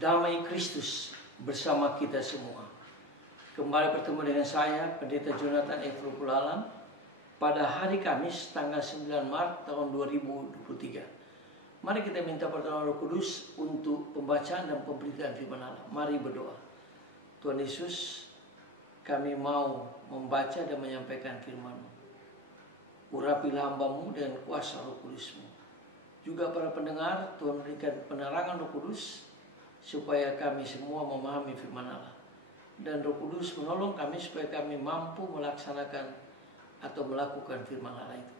Damai Kristus bersama kita semua. Kembali bertemu dengan saya, Pendeta Jonathan F. Rukulalan, pada hari Kamis tanggal 9 Maret tahun 2023. Mari kita minta pertolongan Roh Kudus untuk pembacaan dan pemberitaan firman Allah. Mari berdoa. Tuhan Yesus, kami mau membaca dan menyampaikan firman-Mu. Urapilah hamba-Mu dengan kuasa Roh Kudus-Mu. Juga para pendengar, Tuhan berikan penerangan Roh Kudus supaya kami semua memahami firman Allah. Dan Roh Kudus menolong kami supaya kami mampu melaksanakan atau melakukan firman Allah itu.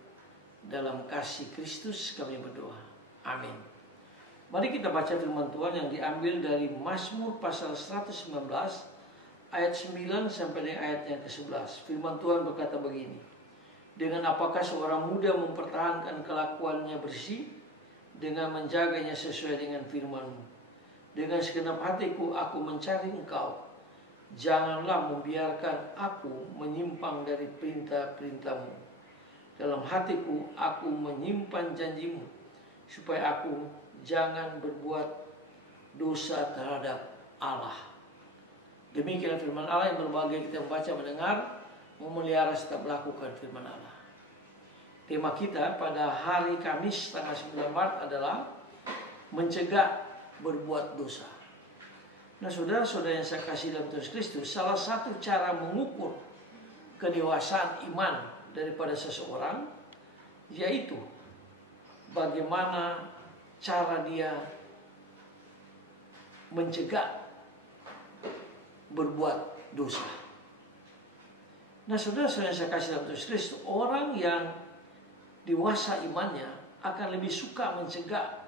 Dalam kasih Kristus kami berdoa. Amin. Mari kita baca firman Tuhan yang diambil dari Mazmur pasal 119 ayat 9 sampai dengan ayat yang ke-11. Firman Tuhan berkata begini. Dengan apakah seorang muda mempertahankan kelakuannya bersih, dengan menjaganya sesuai dengan firman-Mu. Dengan segenap hatiku aku mencari Engkau. Janganlah membiarkan aku menyimpang dari perintah-perintah-Mu. Dalam hatiku aku menyimpan janji-Mu, supaya aku jangan berbuat dosa terhadap Allah. Demikian firman Allah yang berbahagia kita membaca, mendengar, memelihara serta melakukan firman Allah. Tema kita pada hari Kamis tanggal 9 Maret adalah mencegah berbuat dosa. Nah, saudara-saudara yang saya kasih dalam Tuhan Kristus, salah satu cara mengukur kedewasaan iman daripada seseorang yaitu bagaimana cara dia mencegah berbuat dosa. Nah, saudara-saudara yang saya kasih dalam Tuhan Kristus, orang yang dewasa imannya akan lebih suka mencegah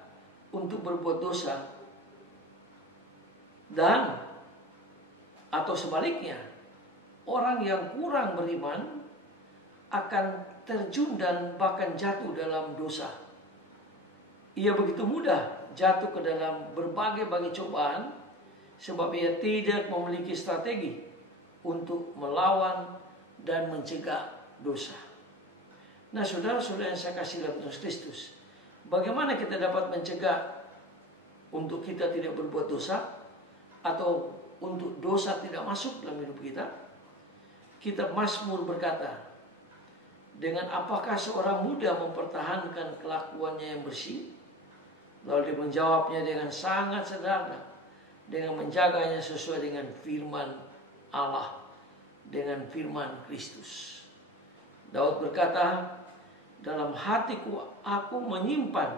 untuk berbuat dosa, dan atau sebaliknya, orang yang kurang beriman akan terjun dan bahkan jatuh dalam dosa. Ia begitu mudah jatuh ke dalam berbagai-bagai cobaan sebab ia tidak memiliki strategi untuk melawan dan mencegah dosa. Nah, saudara-saudara yang saya kasih dalam Tuhan Kristus, bagaimana kita dapat mencegah untuk kita tidak berbuat dosa, atau untuk dosa tidak masuk dalam hidup kita? Kitab Mazmur berkata, dengan apakah seorang muda mempertahankan kelakuannya yang bersih? Lalu dia menjawabnya dengan sangat sederhana, dengan menjaganya sesuai dengan firman Allah, dengan firman Kristus. Daud berkata, dalam hatiku aku menyimpan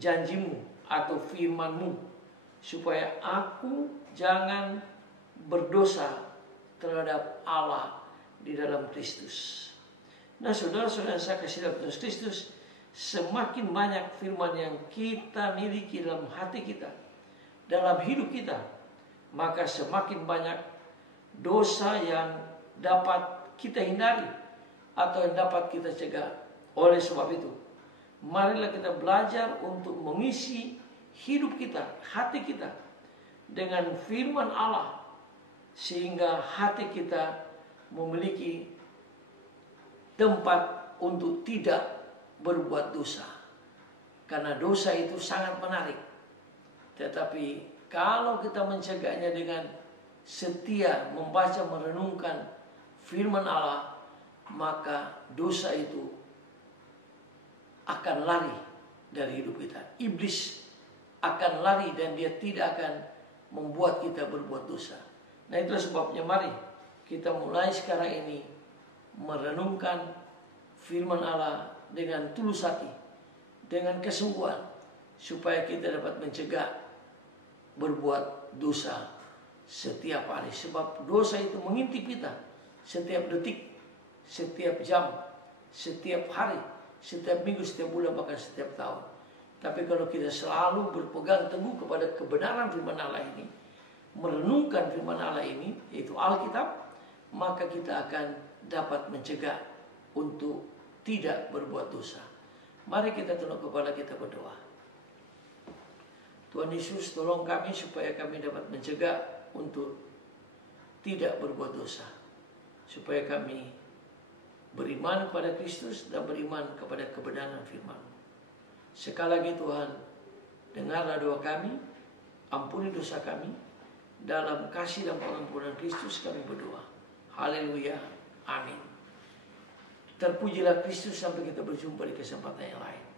janji-Mu atau firman-Mu, supaya aku jangan berdosa terhadap Allah di dalam Kristus. Nah, saudara-saudara yang saya kasih dalam Kristus, semakin banyak firman yang kita miliki dalam hati kita, dalam hidup kita, maka semakin banyak dosa yang dapat kita hindari atau yang dapat kita cegah. Oleh sebab itu, marilah kita belajar untuk mengisi hidup kita, hati kita dengan firman Allah, sehingga hati kita memiliki tempat untuk tidak berbuat dosa. Karena dosa itu sangat menarik. Tetapi kalau kita mencegahnya dengan setia membaca, merenungkan firman Allah, maka dosa itu akan lari dari hidup kita. Iblis akan lari dan dia tidak akan membuat kita berbuat dosa. Nah, itulah sebabnya mari kita mulai sekarang ini merenungkan firman Allah dengan tulus hati, dengan kesungguhan, supaya kita dapat mencegah berbuat dosa setiap hari. Sebab dosa itu mengintip kita setiap detik, setiap jam, setiap hari, setiap minggu, setiap bulan, bahkan setiap tahun. Tapi kalau kita selalu berpegang teguh kepada kebenaran firman Allah ini, merenungkan firman Allah ini, yaitu Alkitab, maka kita akan dapat mencegah untuk tidak berbuat dosa. Mari kita tunduk kepala kita berdoa. Tuhan Yesus, tolong kami supaya kami dapat mencegah untuk tidak berbuat dosa, supaya kami beriman kepada Kristus dan beriman kepada kebenaran firman. Sekali lagi Tuhan, dengarlah doa kami, Ampuni dosa kami. Dalam kasih dan pengampunan Kristus kami berdoa. Haleluya. Amin. Terpujilah Kristus, sampai kita berjumpa di kesempatan yang lain.